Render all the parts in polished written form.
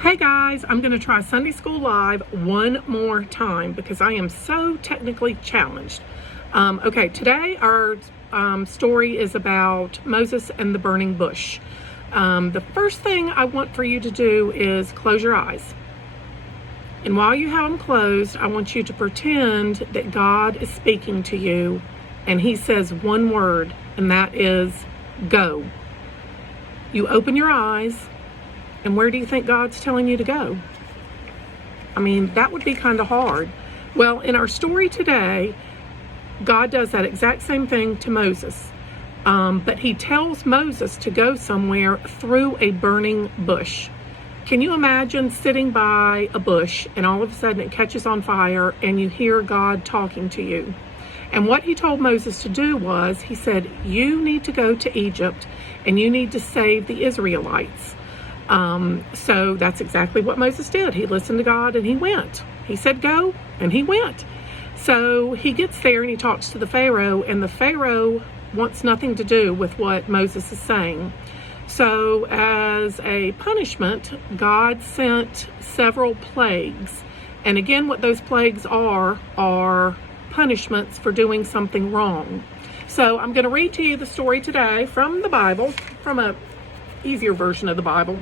Hey guys, I'm going to try Sunday School Live one more time because I am so technically challenged. Okay, today our story is about Moses and the burning bush. The first thing I want for you to do is close your eyes. And while you have them closed, I want you to pretend that God is speaking to you and He says one word, and that is go. You open your eyes. And where do you think God's telling you to go? I mean, that would be kind of hard. Well, in our story today, God does that exact same thing to Moses. But He tells Moses to go somewhere through a burning bush. Can you imagine sitting by a bush and all of a sudden it catches on fire and you hear God talking to you? And what He told Moses to do was, He said, you need to go to Egypt and you need to save the Israelites. So that's exactly what Moses did. He listened to God and he went. He said go, and he went. So he gets there and he talks to the Pharaoh, and the Pharaoh wants nothing to do with what Moses is saying. So as a punishment, God sent several plagues. And again, what those plagues are punishments for doing something wrong. So I'm going to read to you the story today from the Bible, from a easier version of the Bible.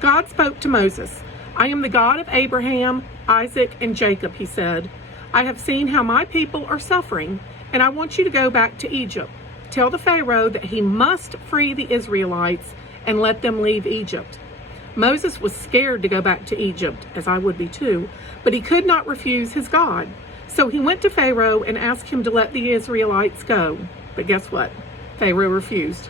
God spoke to Moses. I am the God of Abraham, Isaac, and Jacob, He said. I have seen how my people are suffering, and I want you to go back to Egypt. Tell the Pharaoh that he must free the Israelites and let them leave Egypt. Moses was scared to go back to Egypt, as I would be too, but he could not refuse his God. So he went to Pharaoh and asked him to let the Israelites go. But guess what? Pharaoh refused.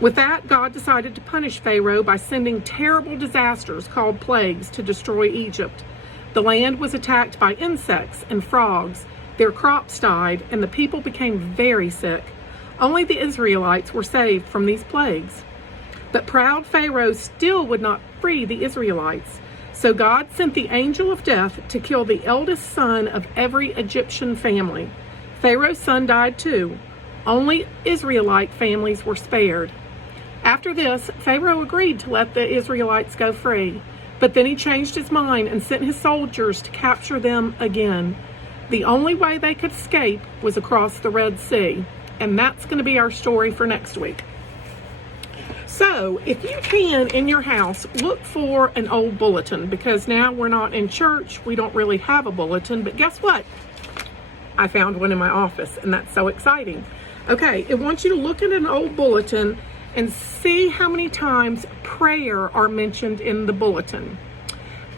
With that, God decided to punish Pharaoh by sending terrible disasters called plagues to destroy Egypt. The land was attacked by insects and frogs. Their crops died, and the people became very sick. Only the Israelites were saved from these plagues. But proud Pharaoh still would not free the Israelites. So God sent the angel of death to kill the eldest son of every Egyptian family. Pharaoh's son died too. Only Israelite families were spared. After this, Pharaoh agreed to let the Israelites go free, but then he changed his mind and sent his soldiers to capture them again. The only way they could escape was across the Red Sea, and that's going to be our story for next week. So, if you can, in your house, look for an old bulletin, because now we're not in church, we don't really have a bulletin, but guess what? I found one in my office, and that's so exciting. Okay, I want you to look at an old bulletin and see how many times prayer are mentioned in the bulletin.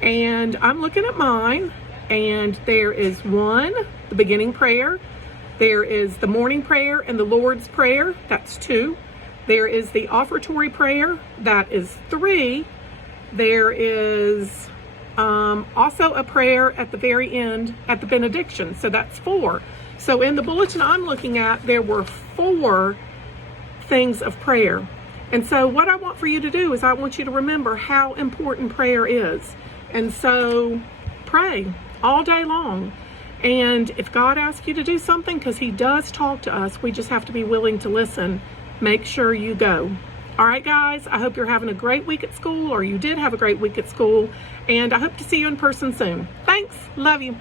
And I'm looking at mine, and there is 1, the beginning prayer. There is the morning prayer and the Lord's Prayer, that's 2. There is the offertory prayer, that is 3. There is also a prayer at the very end at the benediction, so that's 4. So in the bulletin I'm looking at, there were 4 things of prayer. And so what I want for you to do is I want you to remember how important prayer is. And so pray all day long. And if God asks you to do something, because He does talk to us, we just have to be willing to listen, make sure you go. All right, guys, I hope you're having a great week at school, or you did have a great week at school, and I hope to see you in person soon. Thanks. Love you.